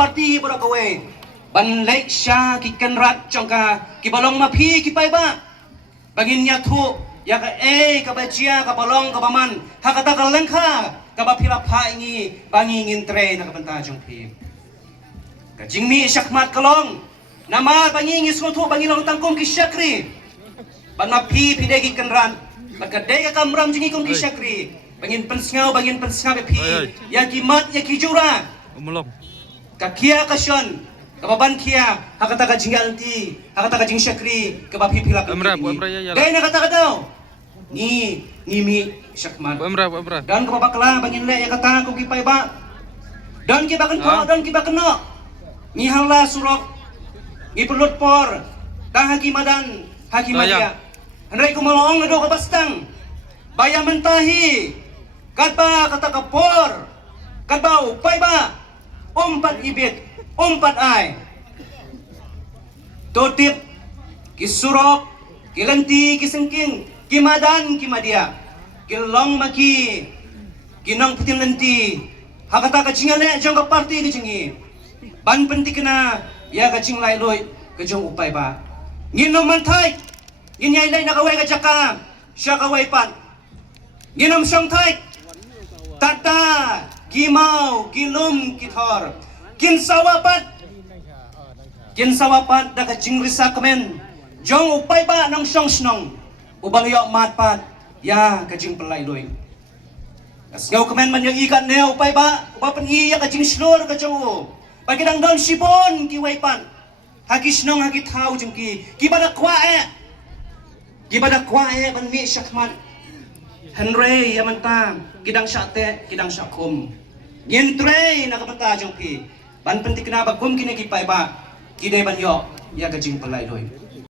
parti bora kawe ban lek sha ki kenrat chongka ki balong ma phi ki pai ba bangin nya thu ya ka ka ba chia ka balong ka baman ha kata ka lengkha ka ba phira pha ngi bangi ngin tre na ka banta jong phi ka jingmi syakmat kalong nama bangi ngi so thu bangi long tangkong ki syakri ban ma phi phi de ki kenran ban ka de ka kamram jingi kong ki syakri bangin pensngau be phi ya ki mat ya ki jura Umulong. Kakia kasyon, kababan kia, hakata ka jingalti, hakata ka jing syakri, kabapi pilap. Amra. Gaya na kata daw. Ngimi syakman. Amra. Dan kababakla bangin le ya kata ko kipay ba. Dan kibakan ko, dan kibakan no. Ngihala surok, ngipulot por, dah hakimadan, hakimadia. Handai ko malong na do kabastang. Bayang mentahi, katba kata kapor, katba upay ba. Umpat ibit, umpat ay. Totip, kisurok, kilanti, kisengking, kimadan, kimadia, kilong maki, kinong putin lanti, hakata kacingane, jong ka party kacingi. Ban penting kena, ya kacing lai loy, kajong upay ba. Nginom mantay, nginyay lay nakaway kajaka, siya kaway pan. Nginom siyang tay, tata, Gimau, gilum, kithor, kinsawapat daga jingrisa kemen, jong upay ba nang siyong snong, ubang yok matpat, ya kajing pelay loy. Asgaw kemen man yung ikan neo upay ba, ubapan iya kajing slur kajong u, pagkidang doon sipon kiway pan, hagi snong hagi tau jeng kibada kwae ban mi syakman, Henry yamanta, kidang syate, kidang syakum. Yentre nakapata jong pi ban penting na bagum kini kipay ba kidai ban yo ya gajing pelai loy